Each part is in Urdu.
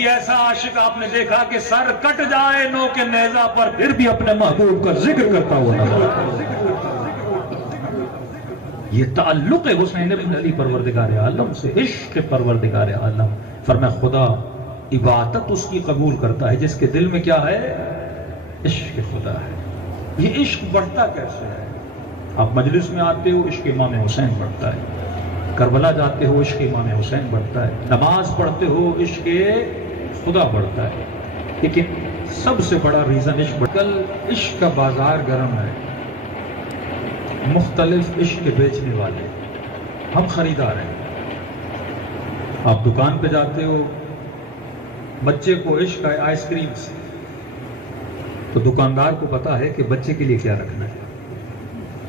کبھی ایسا عاشق آپ نے دیکھا کہ سر کٹ جائے نو کے نیزہ پر پھر بھی اپنے محبوب کا ذکر کرتا ہوا؟ یہ تعلق ہے حسین ابن علی پروردگار عالم سے، عشق پروردگار عالم۔ فرمایا خدا عبادت اس کی قبول کرتا ہے جس کے دل میں کیا ہے؟ عشق خدا ہے۔ یہ عشق بڑھتا کیسے ہے؟ آپ مجلس میں آتے ہو، عشق امام حسین بڑھتا ہے، کربلا جاتے ہو، عشق امام حسین بڑھتا ہے، نماز پڑھتے ہو، عشق خدا بڑھتا ہے۔ لیکن سب سے بڑا ریزن عشق بڑھتا ہے۔ کل عشق کا بازار گرم ہے، مختلف عشق کے بیچنے والے، ہم خریدار ہیں۔ آپ دکان پہ جاتے ہو، بچے کو عشق ہے آئس کریم سے، تو دکاندار کو پتا ہے کہ بچے کے لیے کیا رکھنا ہے۔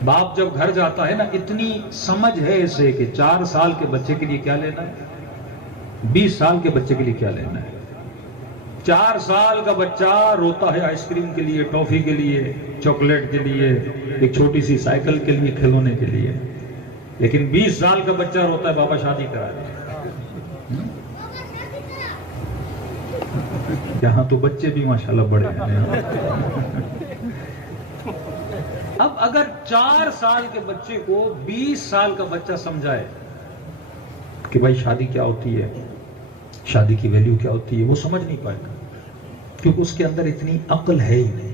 باپ جب گھر جاتا ہے نا، اتنی سمجھ ہے اسے کہ 4 سال کے بچے کے لیے کیا لینا ہے، 20 سال کے بچے کے لیے کیا لینا ہے۔ 4 سال کا بچہ روتا ہے آئس کریم کے لیے، ٹافی کے لیے، چاکلیٹ کے لیے، ایک چھوٹی سی سائیکل کے لیے، کھلونے کے لیے، لیکن 20 سال کا بچہ روتا ہے بابا شادی کرا دے۔ یہاں تو بچے بھی ماشاءاللہ بڑے ہیں۔ اب اگر 4 سال کے بچے کو 20 سال کا بچہ سمجھائے کہ بھائی شادی کیا ہوتی ہے، شادی کی ویلیو کیا ہوتی ہے، وہ سمجھ نہیں پائے گا، کیونکہ اس کے اندر اتنی عقل ہے ہی نہیں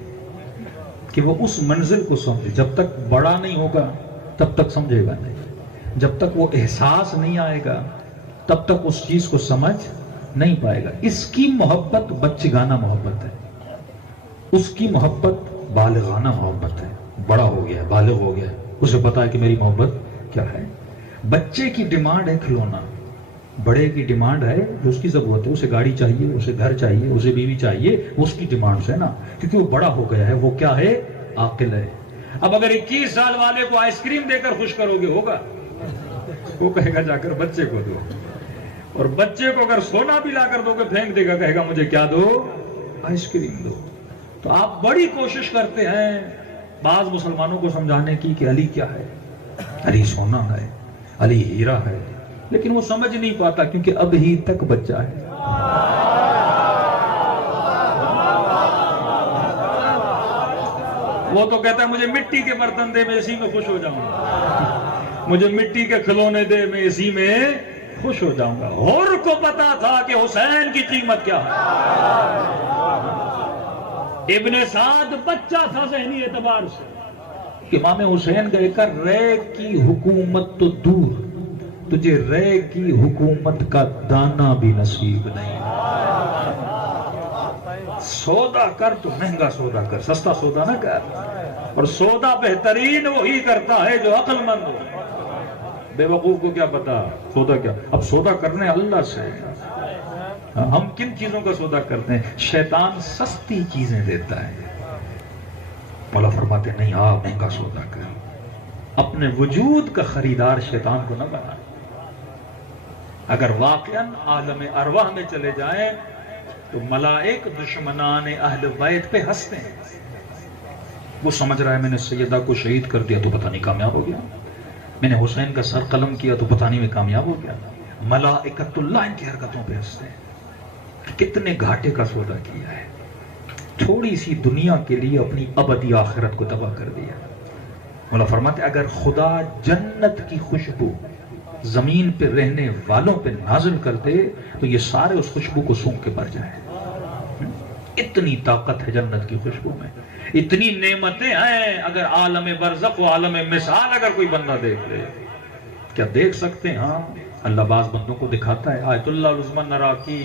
کہ وہ اس منزل کو سمجھے۔ جب تک بڑا نہیں ہوگا تب تک سمجھے گا نہیں، جب تک وہ احساس نہیں آئے گا تب تک اس چیز کو سمجھ نہیں پائے گا۔ اس کی محبت بچگانہ محبت ہے، اس کی محبت بالغانہ محبت ہے۔ بڑا ہو گیا ہے، بالغ ہو گیا ہے، اسے پتا ہے کہ میری محبت کیا ہے۔ بچے کی ڈیمانڈ ہے کھلونا، بڑے کی ڈیمانڈ ہے جو اس کی ضرورت ہے، اسے گاڑی چاہیے، اسے گھر چاہیے، اسے بیوی چاہیے، اس کی ڈیمانڈ ہے نا، کیونکہ وہ بڑا ہو گیا ہے، وہ کیا ہے؟ عاقل ہے۔ اب اگر 21 سال والے کو آئس کریم دے کر خوش کرو گے ہوگا؟ وہ کہے گا جا کر بچے کو دو، اور بچے کو اگر سونا بھی لا کر دو گے پھینک دے گا، کہے گا مجھے کیا دو؟ آئس کریم دو۔ تو آپ بڑی کوشش کرتے ہیں بعض مسلمانوں کو سمجھانے کی کہ علی کیا ہے، علی سونا ہے، علی ہیرا ہے، لیکن وہ سمجھ نہیں پاتا کیونکہ اب ہی تک بچہ ہے۔ وہ تو کہتا ہے مجھے مٹی کے برتن دے، میں اسی میں خوش ہو جاؤں گا، مجھے مٹی کے کھلونے دے، میں اسی میں خوش ہو جاؤں گا۔ حر کو پتا تھا کہ حسین کی قیمت کیا ہے۔ ابن سعد بچہ تھا ذہنی اعتبار سے، امام حسین کہے کر رے کی حکومت تو دور، تجھے رے کی حکومت کا دانہ بھی نصیب نہیں۔ سودا کر تو مہنگا سودا کر، سستا سودا نہ کر، اور سودا بہترین وہی کرتا ہے جو عقل مند ہو۔ بے وقوف کو کیا پتا سودا کیا؟ اب سودا کرنے اللہ سے۔ ہم کن چیزوں کا سودا کرتے ہیں؟ شیطان سستی چیزیں دیتا ہے، مولا فرماتے نہیں مہنگا سودا کر۔ اپنے وجود کا خریدار شیطان کو نہ بنا۔ اگر واقعاً عالم ارواح میں چلے جائیں تو ملائک دشمنان اہل بیت پہ ہنستے ہیں۔ وہ سمجھ رہا ہے میں نے سیدہ کو شہید کر دیا تو پتہ نہیں کامیاب ہو گیا، میں نے حسین کا سر قلم کیا تو پتہ نہیں میں کامیاب ہو گیا۔ ملائکۃ اللہ ان کی حرکتوں پہ ہنستے ہیں۔ کتنے گھاٹے کا سودا کیا ہے، تھوڑی سی دنیا کے لیے اپنی ابدی آخرت کو تباہ کر دیا۔ مولا فرماتے اگر خدا جنت کی خوشبو زمین پہ رہنے والوں پہ نازل کرتے تو یہ سارے اس خوشبو کو سونگھ کے مر جائیں۔ اتنی طاقت ہے جنت کی خوشبو میں، اتنی نعمتیں ہیں۔ اگر عالم برزخ و عالم مثال اگر کوئی بندہ دیکھ لے، کیا دیکھ سکتے ہیں؟ ہاں، اللہ بعض بندوں کو دکھاتا ہے۔ آیت اللہ العظمی نراکی،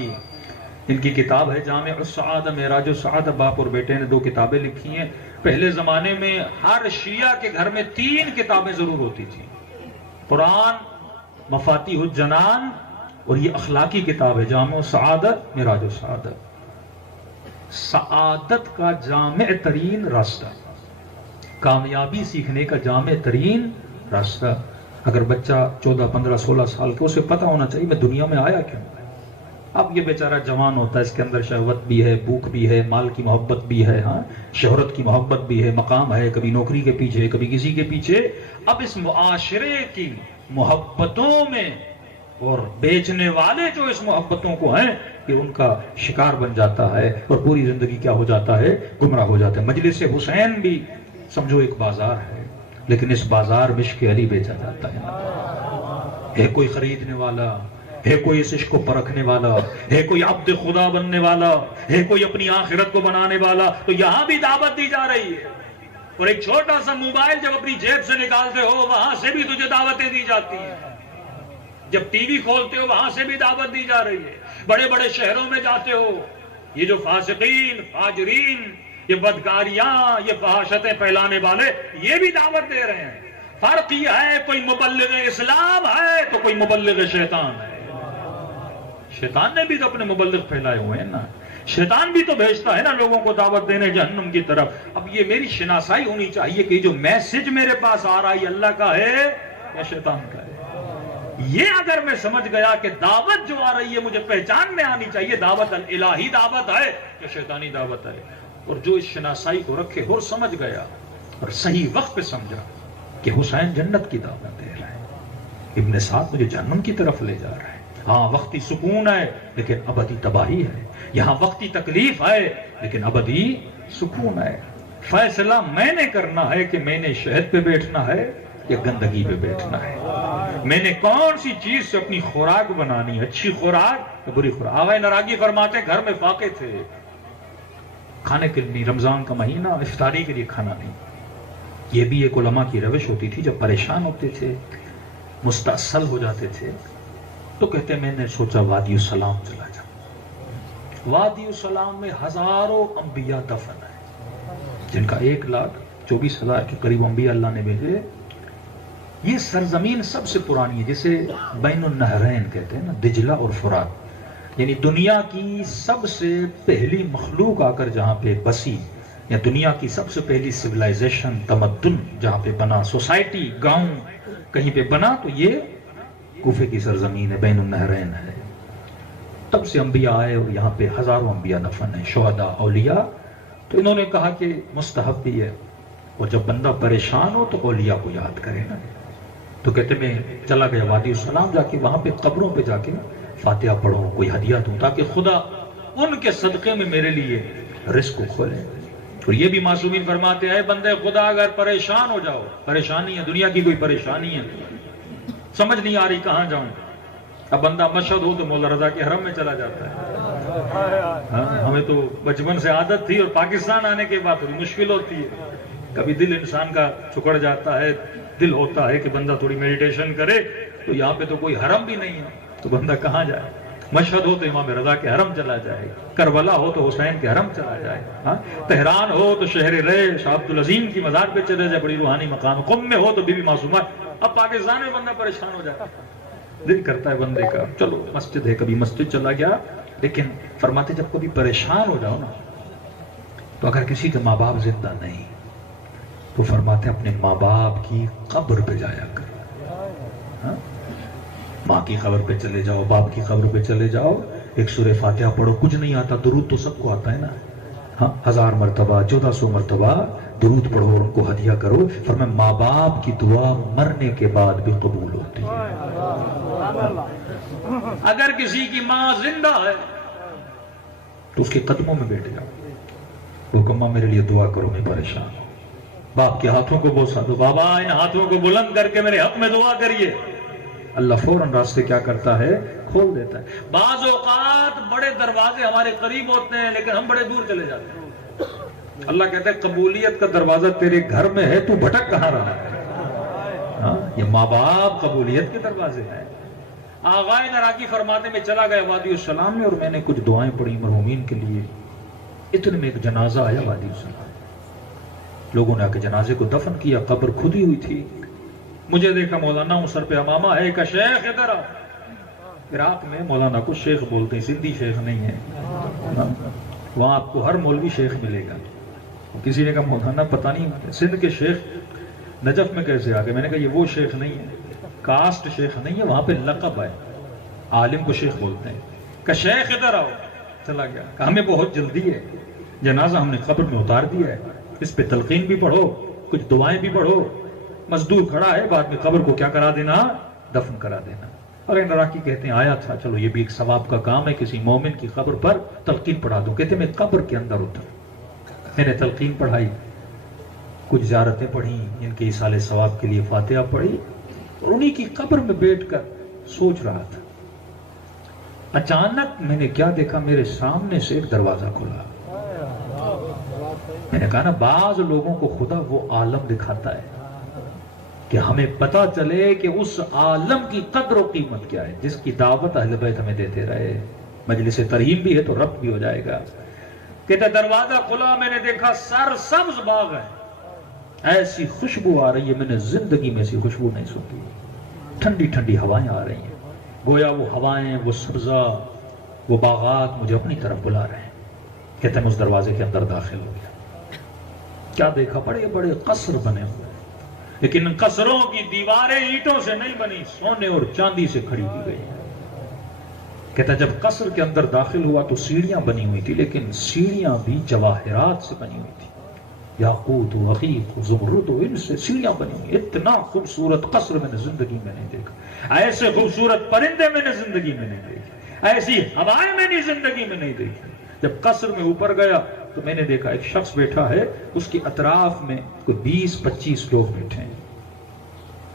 ان کی کتاب ہے جامع السعادہ، معراج السعادہ، باپ اور بیٹے نے 2 کتابیں لکھی ہیں۔ پہلے زمانے میں ہر شیعہ کے گھر میں 3 کتابیں ضرور ہوتی تھیں، قرآن، مفاتیح الجنان، اور یہ اخلاقی کتاب ہے جامع السعادت، معراج السعادت۔ سعادت کا جامع ترین راستہ، کامیابی سیکھنے کا جامع ترین راستہ۔ اگر بچہ 14، 15، 16 سال کا، اسے پتہ ہونا چاہیے میں دنیا میں آیا کیوں۔ اب یہ بیچارہ جوان ہوتا ہے، اس کے اندر شہوت بھی ہے، بھوک بھی ہے، مال کی محبت بھی ہے، ہاں شہرت کی محبت بھی ہے، مقام ہے، کبھی نوکری کے پیچھے، کبھی کسی کے پیچھے۔ اب اس معاشرے کی محبتوں میں اور بیچنے والے جو اس محبتوں کو ہیں کہ ان کا شکار بن جاتا ہے اور پوری زندگی کیا ہو جاتا ہے، گمراہ ہو جاتا ہے۔ مجلس حسین بھی سمجھو ایک بازار ہے، لیکن اس بازار میں عشق علی بیچا جاتا ہے کوئی خریدنے والا، ہے کوئی اس عشق کو پرکھنے والا، ہے کوئی عبد خدا بننے والا، ہے کوئی اپنی آخرت کو بنانے والا، تو یہاں بھی دعوت دی جا رہی ہے۔ اور ایک چھوٹا سا موبائل جب اپنی جیب سے نکالتے ہو وہاں سے بھی تجھے دعوتیں دی جاتی ہیں، جب ٹی وی کھولتے ہو وہاں سے بھی دعوت دی جا رہی ہے، بڑے بڑے شہروں میں جاتے ہو، یہ جو فاسقین، فاجرین، یہ بدکاریاں، یہ فحاشتیں پھیلانے والے، یہ بھی دعوت دے رہے ہیں۔ فرق یہ ہے کوئی مبلغ اسلام ہے تو کوئی مبلغ شیطان ہے۔ شیطان نے بھی تو اپنے مبلغ پھیلائے ہوئے ہیں نا، شیطان بھی تو بھیجتا ہے نا لوگوں کو دعوت دینے جہنم کی طرف۔ اب یہ میری شناسائی ہونی چاہیے کہ جو میسج میرے پاس آ رہا ہے یہ اللہ کا ہے یا شیطان کا ہے۔ یہ اگر میں سمجھ گیا کہ دعوت جو آ رہی ہے مجھے پہچان میں آنی چاہیے دعوت الہی دعوت ہے یا شیطانی دعوت ہے، اور جو اس شناسائی کو رکھے اور سمجھ گیا اور صحیح وقت پہ سمجھا کہ حسین جنت کی دعوت دے رہا ہے، ابن سعد مجھے جہنم کی طرف لے جا رہا ہے، ہاں وقتی سکون ہے لیکن ابدی تباہی ہے، یہاں وقتی تکلیف ہے لیکن ابدی سکون ہے۔ فیصلہ میں نے کرنا ہے کہ میں نے شہد پہ بیٹھنا ہے یا گندگی پہ بیٹھنا ہے، میں نے کون سی چیز سے اپنی خوراک بنانی ہے، اچھی خوراک یا بری خوراک۔ آغا نراگی فرماتے ہیں گھر میں فاقے تھے، کھانے کے لیے رمضان کا مہینہ، افطاری کے لیے کھانا نہیں۔ یہ بھی ایک علماء کی روش ہوتی تھی، جب پریشان ہوتے تھے، مستاصل ہو جاتے تھے، تو کہتے میں نے سوچا وادی السلام چلا جاؤں۔ وادی السلام میں ہزاروں انبیاء دفن ہیں، جن کا 1,24,000 کے قریب انبیاء اللہ نے بھیجے۔ یہ سرزمین سب سے پرانی ہے، جسے بین النہرین کہتے ہیں نا، دجلہ اور فرات، یعنی دنیا کی سب سے پہلی مخلوق آ کر جہاں پہ بسی، یا دنیا کی سب سے پہلی سویلائزیشن، تمدن جہاں پہ بنا، سوسائٹی، گاؤں کہیں پہ بنا، تو یہ کوفے کی سرزمین ہے، بین النہرین ہے۔ تب سے انبیاء آئے اور یہاں پہ ہزاروں انبیاء دفن ہیں، شہداء، اولیاء۔ تو انہوں نے کہا کہ مستحب بھی ہے، اور جب بندہ پریشان ہو تو اولیاء کو یاد کرے نا۔ تو کہتے میں چلا گیا وادی السلام، جا کے وہاں پہ قبروں پہ جا کے فاتحہ پڑھوں، کوئی ہدیہ دوں، تاکہ خدا ان کے صدقے میں میرے لیے رزق کو کھولے۔ اور یہ بھی معصومین فرماتے ہیں بندے خدا اگر پریشان ہو جاؤ، پریشانی ہے دنیا کی، کوئی پریشانی ہے، سمجھ نہیں آ رہی کہاں جاؤں، اب بندہ مشہد ہو تو مولا رضا کے حرم میں چلا جاتا ہے۔ ہمیں تو بچپن سے عادت تھی، اور پاکستان آنے کے بعد تھوڑی مشکل ہوتی ہے، کبھی دل انسان کا چکڑ جاتا ہے، دل ہوتا ہے کہ بندہ تھوڑی میڈیٹیشن کرے، تو یہاں پہ تو کوئی حرم بھی نہیں ہے، تو بندہ کہاں جائے؟ مشہد ہو تو امام رضا کے حرم چلا جائے، کربلا ہو تو حسین کے حرم چلا جائے، تہران ہو تو شہر رے شاہ عبد العظیم کی مزار پہ چلے جائے، بڑی روحانی مقام، قم میں ہو تو بی بی معصومہ۔ اب پاکستان میں بندہ پریشان ہو جاتا ہے، دل کرتا ہے بندے کا چلو مسجد ہے، کبھی مسجد چلا گیا، لیکن فرماتے جب کبھی پریشان ہو جاؤ نا، تو اگر کسی کے ماں باپ زندہ نہیں تو فرماتے اپنے ماں باپ کی قبر پہ جایا کر، ماں کی قبر پہ چلے جاؤ، باپ کی قبر پہ چلے جاؤ، ایک سورہ فاتحہ پڑھو، کچھ نہیں آتا درود تو سب کو آتا ہے نا، 1000 مرتبہ 1400 مرتبہ درود پڑھو اور ان کو ہدیہ کرو۔ فرمایا ماں باپ کی دعا مرنے کے بعد بھی قبول ہوتی ہے۔ اگر کسی کی ماں زندہ ہے تو اس کے قدموں میں بیٹھ جاؤ، وہ کہ ماں میرے لیے دعا کرو، میں پریشان ہوں، باپ کے ہاتھوں کو بوسا دو، بابا ان ہاتھوں کو بلند کر کے میرے حق میں دعا کریے، اللہ فوراً راستے کیا کرتا ہے؟ کھول دیتا ہے۔ بعض اوقات بڑے دروازے ہمارے قریب ہوتے ہیں لیکن ہم بڑے دور چلے جاتے ہیں، اللہ کہتا ہے قبولیت کا دروازہ تیرے گھر میں ہے، تو بھٹک کہاں رہا ہے؟ یہ ماں باپ قبولیت کے دروازے ہیں۔ آغا نراقی فرماتے میں چلا گیا وادی السلام میں، اور میں نے کچھ دعائیں پڑھی مرحومین کے لیے، اتنے میں ایک جنازہ آیا وادی السلام، لوگوں نے آ کے جنازے کو دفن کیا، قبر کھدی ہوئی تھی، مجھے دیکھا مولانا ہوں، سر پہ امامہ ہے، کہ شیخ ادھر آؤ۔ عراق میں مولانا کو شیخ بولتے ہیں، سندھی شیخ نہیں ہے، وہاں آپ کو ہر مولوی شیخ ملے گا۔ کسی نے کہا مولانا پتہ نہیں سندھ کے شیخ نجف میں کیسے آ گئے؟ میں نے کہا یہ وہ شیخ نہیں ہے، کاسٹ شیخ نہیں ہے، وہاں پہ لقب ہے، عالم کو شیخ بولتے ہیں، کہ شیخ ادھر آؤ۔ چلا گیا، کہ ہمیں بہت جلدی ہے، جنازہ ہم نے قبر میں اتار دیا ہے، اس پہ تلقین بھی پڑھو، کچھ دعائیں بھی پڑھو، مزدور کھڑا ہے، بعد میں قبر کو کیا کرا دینا؟ دفن کرا دینا۔ اور نراکی کہتے ہیں آیا تھا، چلو یہ بھی ایک ثواب کا کام ہے، کسی مومن کی قبر پر تلقین پڑھا دو. کہتے میں قبر کے اندر اتر، میں نے تلقین پڑھائی، کچھ زیارتیں پڑھی، ان کے ایصال ثواب کے لیے فاتحہ پڑھی، اور انہی کی قبر میں بیٹھ کر سوچ رہا تھا. اچانک میں نے کیا دیکھا، میرے سامنے سے ایک دروازہ کھلا. میں نے کہا نا، بعض لوگوں کو خدا وہ عالم دکھاتا ہے کہ ہمیں پتا چلے کہ اس عالم کی قدر و قیمت کیا ہے، جس کی دعوت اہل بیت ہمیں دیتے رہے. مجلس ترہیم بھی ہے تو رب بھی ہو جائے گا. کہتا دروازہ کھلا، میں نے دیکھا سرسبز باغ ہے، ایسی خوشبو آ رہی ہے، میں نے زندگی میں ایسی خوشبو نہیں سنی. ٹھنڈی ٹھنڈی ہوائیں آ رہی ہیں، گویا وہ ہوائیں، وہ سبزہ، وہ باغات مجھے اپنی طرف بلا رہے ہیں. کہتے ہیں اس دروازے کے اندر داخل ہو گیا. کیا دیکھا، بڑے بڑے قصر بنے ہوئے، لیکن قصروں کی دیواریں اینٹوں سے نہیں بنی، سونے اور چاندی سے کھڑی کی گئی. کہتا جب قصر کے اندر داخل ہوا تو سیڑھیاں بنی ہوئی تھی، لیکن سیڑھیاں بھی جواہرات سے بنی ہوئی تھی، یاقوت و عقیق و زمرد و ان سے سیڑھیاں بنی ہوئی. اتنا خوبصورت قصر میں نے زندگی میں نہیں دیکھا، ایسے خوبصورت پرندے میں نے زندگی میں نہیں دیکھے، ایسی ہوائیں میں نے زندگی میں نہیں دیکھی. جب قصر میں اوپر گیا تو میں نے دیکھا ایک شخص بیٹھا ہے، اس کے اطراف میں کوئی 20-25 لوگ بیٹھے ہیں،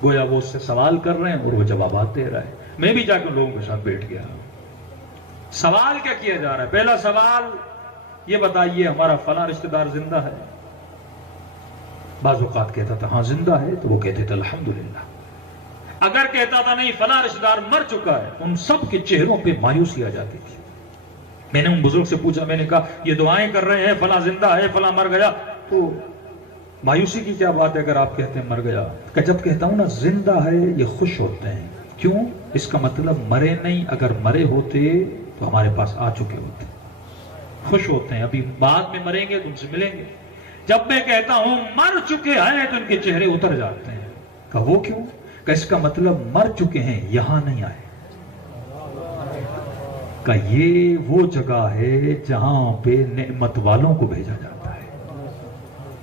گویا وہ اس سے سوال کر رہے ہیں اور وہ جوابات دے رہا ہے. میں بھی جا کے لوگوں کے ساتھ بیٹھ گیا. سوال کیا کیا جا رہا ہے؟ پہلا سوال یہ بتائیے ہمارا فلاں رشتہ دار زندہ ہے؟ بعض اوقات کہتا تھا ہاں زندہ ہے، تو وہ کہتے تھے الحمدللہ. اگر کہتا تھا نہیں فلاں رشتہ دار مر چکا ہے، ان سب کے چہروں پہ مایوسی آ جاتی تھی. میں نے ان بزرگ سے پوچھا، میں نے کہا یہ دعائیں کر رہے ہیں فلاں زندہ ہے فلاں مر گیا، تو مایوسی کی کیا بات ہے اگر آپ کہتے ہیں مر گیا؟ کہ جب کہتا ہوں نا زندہ ہے یہ خوش ہوتے ہیں. کیوں؟ اس کا مطلب مرے نہیں، اگر مرے ہوتے تو ہمارے پاس آ چکے ہوتے. خوش ہوتے ہیں، ابھی بعد میں مریں گے تو ان سے ملیں گے. جب میں کہتا ہوں مر چکے ہیں تو ان کے چہرے اتر جاتے ہیں. کہا وہ کیوں؟ کہ اس کا مطلب مر چکے ہیں، یہاں نہیں آئے. کہ یہ وہ جگہ ہے جہاں پہ نعمت والوں کو بھیجا جاتا ہے،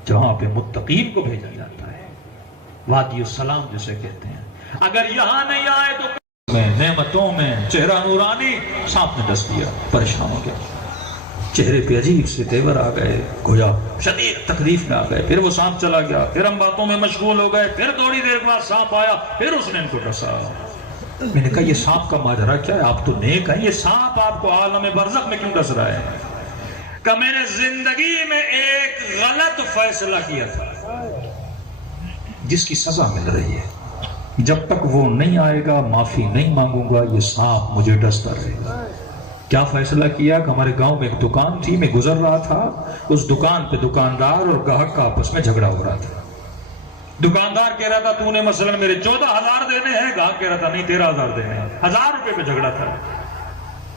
جہاں پہ متقین کو بھیجا جاتا ہے، وادی السلام جسے کہتے ہیں. اگر یہاں نہیں آئے تو میں نعمتوں میں چہرہ نورانی سانپ نے ڈس دیا، پریشان ہو گیا، چہرے پہ عجیب سے تیور آ گئے، گویا شدید تکلیف میں آ گئے. پھر وہ سانپ چلا گیا، پھر ہم باتوں میں مشغول ہو گئے، پھر تھوڑی دیر بعد سانپ آیا، پھر اس نے ان کو ڈسا. میں نے کہا یہ سانپ کا ماجرا کیا ہے؟ آپ تو نیک ہیں، یہ سانپ آپ کو عالم برزخ میں کیوں ڈس رہا ہے؟ کہ میں نے زندگی میں ایک غلط فیصلہ کیا تھا جس کی سزا مل رہی ہے، جب تک وہ نہیں آئے گا معافی نہیں مانگوں گا، یہ سانپ مجھے ڈستا رہے گا. کیا فیصلہ کیا کہ ہمارے گاؤں میں ایک دکان تھی، میں گزر رہا تھا، اس دکان پہ دکاندار اور گاہک کا آپس میں جھگڑا ہو رہا تھا. دکاندار کہہ رہا تھا تو نے مثلا میرے 14,000 دینے ہیں، گاہک کہہ رہا تھا نہیں 13,000 دینے ہیں. 1,000 روپے پہ جھگڑا تھا.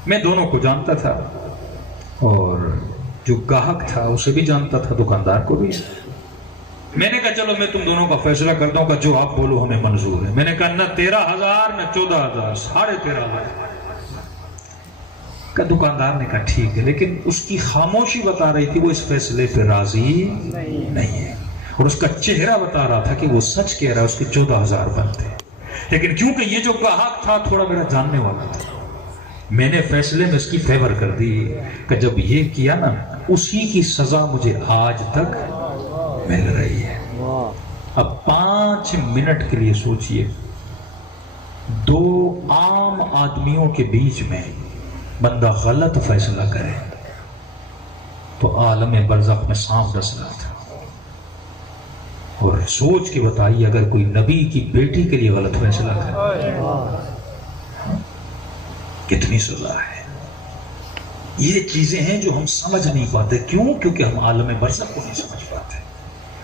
میں دونوں کو جانتا تھا، اور جو گاہک تھا اسے بھی جانتا تھا، دکاندار کو بھی. میں نے کہا چلو میں تم دونوں کا فیصلہ کرتا ہوں کہ جو آپ بولو ہمیں منظور ہے. میں نے کہا نہ 13,000 نہ 14,000، 13,500. کہ دکاندار نے کہا ٹھیک ہے، لیکن اس کی خاموشی بتا رہی تھی وہ اس فیصلے پہ راضی نہیں ہے، اور اس کا چہرہ بتا رہا تھا کہ وہ سچ کہہ رہا ہے، اس کے 14,000 بنتے. لیکن کیونکہ یہ جو گاہک تھا تھوڑا میرا جاننے والا تھا، میں نے فیصلے میں اس کی فیور کر دی کہ جب یہ کیا نا اسی کی سزا مجھے آج تک مل رہی ہے. اب 5 منٹ کے لیے سوچئے، 2 عام آدمیوں کے بیچ میں بندہ غلط فیصلہ کرے تو عالم برزخ میں سانپ ڈس رہا تھا. اور سوچ کے بتائیے اگر کوئی نبی کی بیٹی کے لیے غلط فیصلہ کرے کتنی سزا ہے. یہ چیزیں ہیں جو ہم سمجھ نہیں پاتے. کیوں؟ کیونکہ ہم عالم برزخ کو نہیں سمجھ پاتے.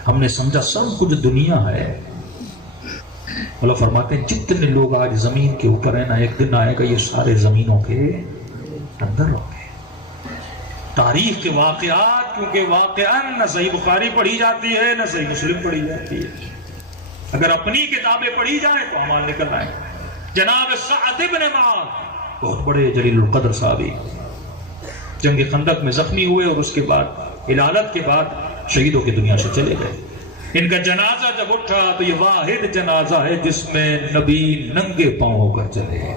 ہم نے سمجھا سب کچھ دنیا ہے. اللہ فرماتے ہیں جتنے لوگ آج زمین کے اوپر ہیں نا، ایک دن آئے گا یہ سارے زمینوں کے اندر ہوں گے. تاریخ کے واقعات، کیونکہ واقعاً نہ صحیح بخاری پڑھی جاتی ہے نہ صحیح مسلم پڑھی جاتی ہے. اگر اپنی کتابیں پڑھی جائیں تو اعمال نکل آئیں. جناب سعد بن معاذ بہت بڑے جلیل القدر صحابی، جنگ خندق میں زخمی ہوئے اور اس کے بعد علالت کے بعد شہیدوں کی دنیا سے چلے گئے. ان کا جنازہ جب اٹھا تو یہ واحد جنازہ ہے جس میں نبی ننگے پاؤں ہو کر چلے.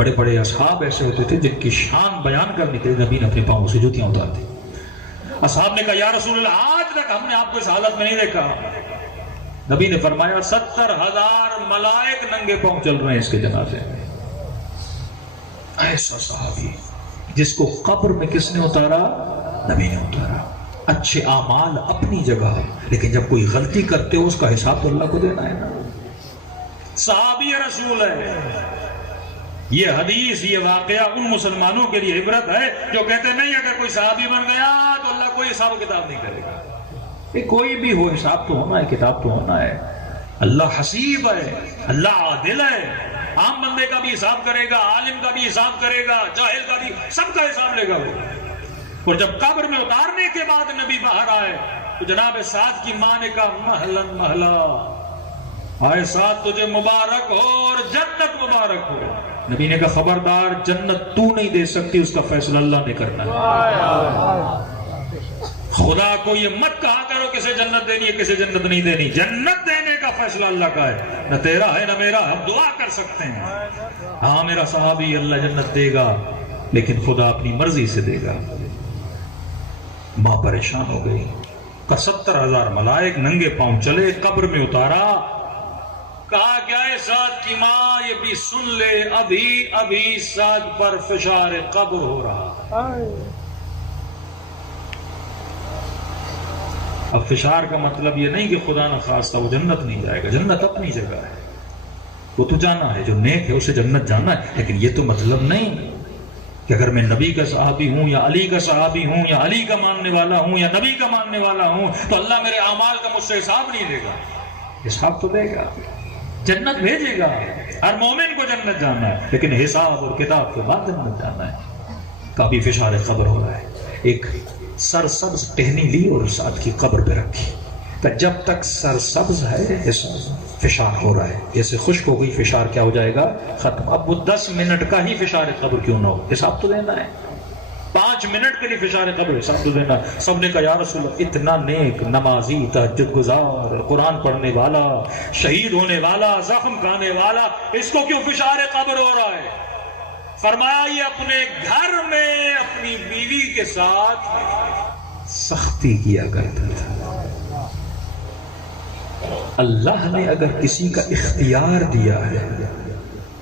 بڑے بڑے اصحاب ایسے ہوتے تھے جن کی شان بیان کرنے کے لیے نبی نے اپنے پاؤں سے جوتیاں اتار دی. اصحاب نے کہا یا رسول اللہ آج تک ہم نے آپ کو اس حالت میں نہیں دیکھا. نبی نے فرمایا 70,000 ملائک ننگے پاؤں چل رہے ہیں اس کے جنازے میں. ایسا صحابی جس کو قبر میں کس نے اتارا؟ نبی نے اتارا. اچھے اعمال اپنی جگہ، لیکن جب کوئی غلطی کرتے ہو اس کا حساب تو اللہ کو دینا ہے نا. صحابی رسول ہے. یہ حدیث، یہ واقعہ ان مسلمانوں کے لیے عبرت ہے جو کہتے ہیں نہیں اگر کوئی صحابی بن گیا تو اللہ کوئی حساب و کتاب نہیں کرے گا. کوئی بھی ہو حساب تو ہونا ہے، کتاب تو ہونا ہے. اللہ حسیب ہے، اللہ عادل ہے. عام بندے کا بھی حساب کرے گا، عالم کا بھی حساب کرے گا، جاہل کا بھی، سب کا حساب لے گا وہ. اور جب قبر میں اتارنے کے بعد نبی باہر آئے تو جناب سعد کی ماں نے کہا مہلن مہلا، آئے سعد تجھے مبارک ہو اور جنت مبارک ہو. نبی نے کہا خبردار، جنت تو نہیں دے سکتی، اس کا فیصلہ اللہ نے کرنا ہے. خدا کو یہ مت کہا کرو کسے جنت دینی ہے کسے جنت نہیں دینی. جنت دینے کا فیصلہ اللہ کا ہے، نہ تیرا ہے نہ میرا. ہم دعا کر سکتے ہیں ہاں میرا صحابی اللہ جنت دے گا، لیکن خدا اپنی مرضی سے دے گا. ماں پریشان ہو گئی. 70,000 ملائک ننگے پاؤں چلے، قبر میں اتارا. کہا کیا ہے سعد کی ماں یہ بھی سن لے، ابھی ابھی سعد پر فشار قبر ہو رہا. اب فشار کا مطلب یہ نہیں کہ خدا نہ خواستہ وہ جنت نہیں جائے گا، جنت اپنی جگہ ہے، وہ تو جانا ہے. جو نیک ہے اسے جنت جانا ہے. لیکن یہ تو مطلب نہیں کہ اگر میں نبی کا صحابی ہوں یا علی کا صحابی ہوں یا علی کا ماننے والا ہوں یا نبی کا ماننے والا ہوں تو اللہ میرے اعمال کا مجھ سے حساب نہیں لے گا. حساب تو دے گا، جنت بھیجے گا. ہر مومن کو جنت جانا ہے، لیکن حساب اور کتاب کے بعد جنت جانا ہے. کافی فشار قبر ہو رہا ہے. ایک سرسبز ٹہنی لی اور سعد کی قبر پہ رکھی. کہ جب تک سرسبز ہے فشار ہو رہا ہے، جیسے خشک ہو گئی فشار کیا ہو جائے گا؟ ختم. اب وہ 10 منٹ کا ہی فشار قبر کیوں نہ ہو، حساب تو دینا ہے. 5 منٹ کے لیے فشار قبر حساب تو دینا. سب نے کہا یا رسول اللہ اتنا نیک، نمازی، تہجد گزار، قرآن پڑھنے والا، شہید ہونے والا، زخم کھانے والا، اس کو کیوں فشار قبر ہو رہا ہے؟ فرمایا یہ اپنے گھر میں اپنی بیوی کے ساتھ سختی کیا کرتا تھا. اللہ نے اگر کسی کا اختیار دیا ہے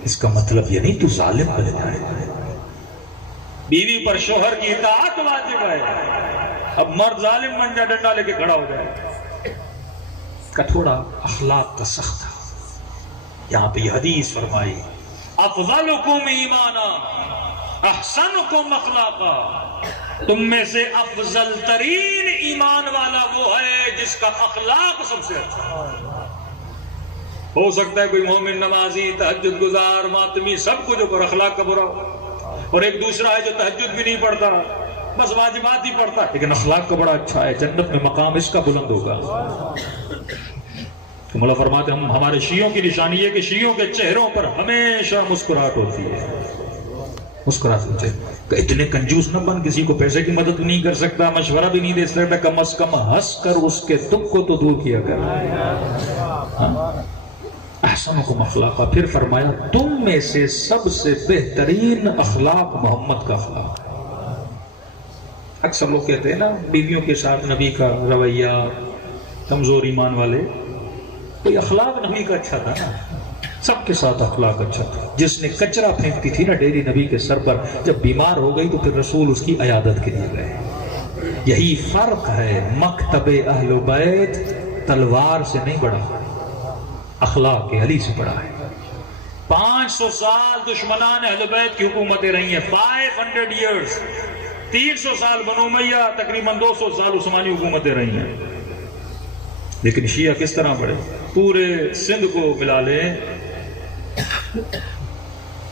اس کا مطلب یہ نہیں تو ظالم بن جائے. بیوی پر شوہر کی اطاعت واجب ہے. اب مرد ظالم بن جائے ڈنڈا لے کے کھڑا ہو جائے کا تھوڑا اخلاق کا سخت. یہاں پہ یہ حدیث فرمائی افضلکم ایمانا احسنکم اخلاقا، تم میں سے افضل ترین ایمان والا وہ ہے جس کا اخلاق سب سے اچھا. ہو سکتا ہے کوئی مومن، نمازی، تہجد گزار، ماتمی، سب کچھ پر اخلاق کا برا ہو، اور ایک دوسرا ہے جو تہجد بھی نہیں پڑھتا، بس واجبات ہی پڑھتا ہے لیکن اخلاق کا بڑا اچھا ہے. جنت میں مقام اس کا بلند ہوگا. تو مولا فرماتے ہم ہمارے شیعوں کی نشانی ہے کہ شیعوں کے چہروں پر ہمیشہ مسکراہٹ ہوتی ہے. مسکراہٹ ہوتی ہے. اتنے کنجوس نہ بن، کسی کو پیسے کی مدد نہیں کر سکتا، مشورہ بھی نہیں دے سکتا، کم از کم ہنس کر اس کے دکھ کو تو دور کیا کر. احسنکم اخلاقا. پھر فرمایا تم میں سے سب سے بہترین اخلاق محمد کا اخلاق. اکثر لوگ کہتے ہیں نا بیویوں کے ساتھ نبی کا رویہ، کمزور ایمان والے. کوئی اخلاق نبی کا اچھا تھا نا، سب کے ساتھ اخلاق اچھا تھا. جس نے کچرا پھینکتی تھی نا ڈیری نبی کے سر پر، جب بیمار ہو گئی تو پھر رسول اس کی عیادت کے لیے گئے. یہی فرق ہے. مکتب اہل بیت تلوار سے نہیں بڑھا، اخلاق علی سے بڑھا ہے. 500 سال دشمنان اہل بیت کی حکومتیں رہی ہیں. 500 years. 300 سال بنو امیہ، تقریباً 200 سال عثمانی حکومتیں رہی ہیں. لیکن شیعہ کس طرح بڑھے؟ پورے سندھ کو ملا لیں.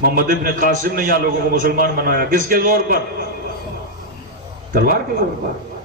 محمد ابن قاسم نے یہاں لوگوں کو مسلمان بنایا کس کے زور پر؟ تلوار کے زور پر.